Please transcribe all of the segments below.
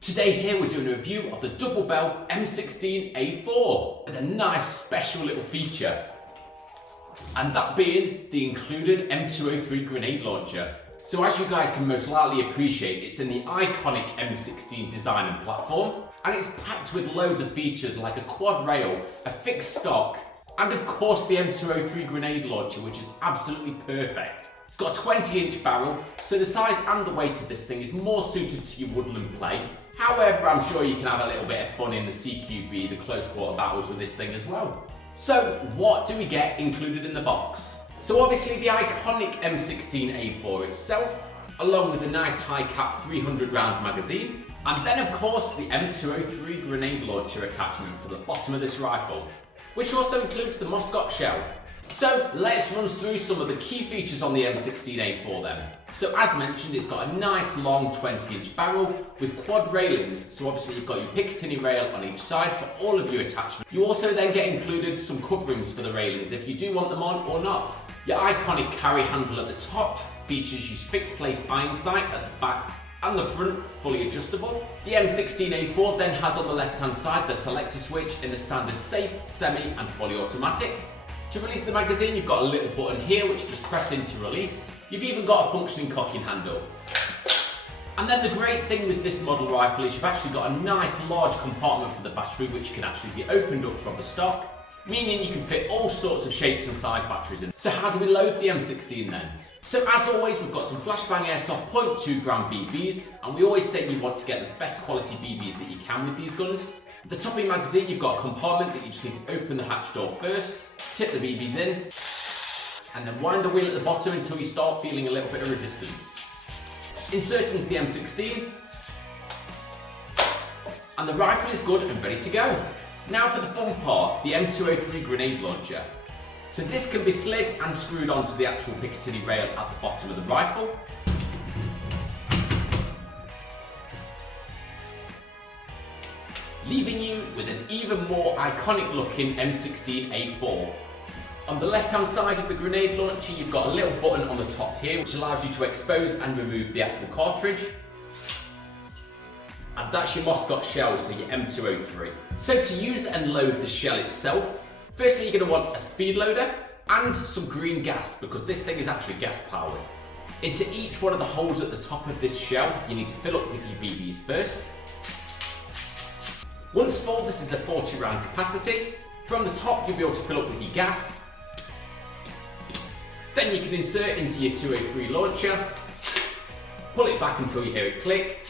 Today here we're doing a review of the double bell M16A4 with a nice special little feature, and that being the included M203 Grenade Launcher. So as you guys can most likely appreciate, it's in the iconic M16 design and platform, and it's packed with loads of features like a quad rail, a fixed stock, and of course the M203 Grenade Launcher, which is absolutely perfect. It's got a 20-inch barrel, so the size and the weight of this thing is more suited to your woodland play. However, I'm sure you can have a little bit of fun in the CQB, the close quarter battles with this thing as well. So what do we get included in the box? So obviously the iconic M16A4 itself, along with a nice high cap 300 round magazine, and then of course the M203 Grenade Launcher attachment for the bottom of this rifle, which also includes the Mosscock shell. So let's run through some of the key features on the M16A4 then. So as mentioned, it's got a nice long 20-inch barrel with quad railings, so obviously you've got your Picatinny rail on each side for all of your attachments. You also then get included some coverings for the railings if you do want them on or not. Your iconic carry handle at the top features your fixed place iron sight at the back and the front, fully adjustable. The M16A4 then has on the left hand side the selector switch in the standard safe, semi and fully automatic. To release the magazine, you've got a little button here which just press in to release. You've even got a functioning cocking handle. And then the great thing with this model rifle is you've actually got a nice large compartment for the battery which can actually be opened up from the stock, meaning you can fit all sorts of shapes and size batteries in. So how do we load the M16 then? So as always, we've got some Flashbang Airsoft 0.2 gram BBs, and we always say you want to get the best quality BBs that you can with these guns. The top of your magazine, you've got a compartment that you just need to open the hatch door first, tip the BBs in, and then wind the wheel at the bottom until you start feeling a little bit of resistance. Insert into the M16, and the rifle is good and ready to go. Now for the fun part, the M203 Grenade Launcher. So this can be slid and screwed onto the actual Picatinny rail at the bottom of the rifle. Leaving you with an even more iconic looking M16A4. On the left hand side of the grenade launcher, you've got a little button on the top here which allows you to expose and remove the actual cartridge. And that's your Mosscock shell, so your M203. So to use and load the shell itself, firstly you're going to want a speed loader and some green gas, because this thing is actually gas powered. Into each one of the holes at the top of this shell, you need to fill up with your BBs first. Once full, this is a 40 round capacity. From the top, you'll be able to fill up with your gas. Then you can insert into your 203 launcher, pull it back until you hear it click.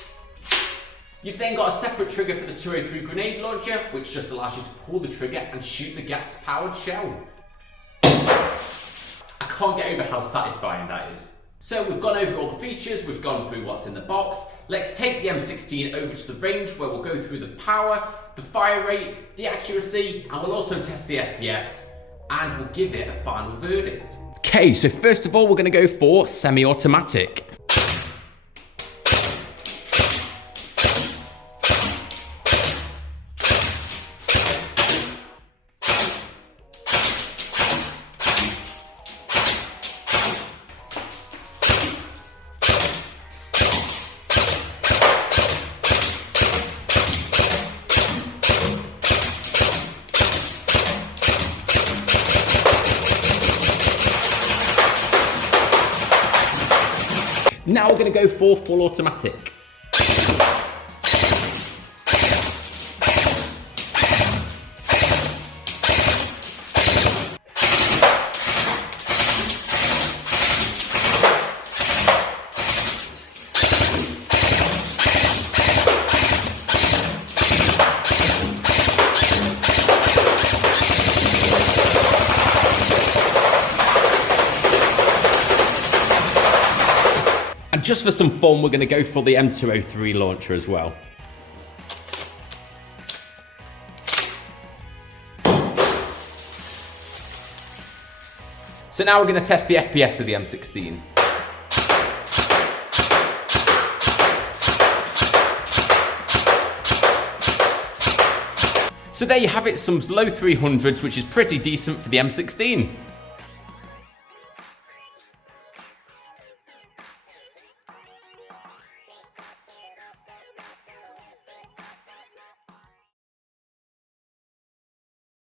You've then got a separate trigger for the 203 grenade launcher, which just allows you to pull the trigger and shoot the gas powered shell. I can't get over how satisfying that is. So we've gone over all the features, we've gone through what's in the box. Let's take the M16 over to the range where we'll go through the power, the fire rate, the accuracy, and we'll also test the FPS, and we'll give it a final verdict. Okay, so first of all we're going to go for semi-automatic. Now we're going to go for full automatic. And just for some fun, we're going to go for the M203 launcher as well. So now we're going to test the FPS of the M16. So there you have it, some low 300s, which is pretty decent for the M16.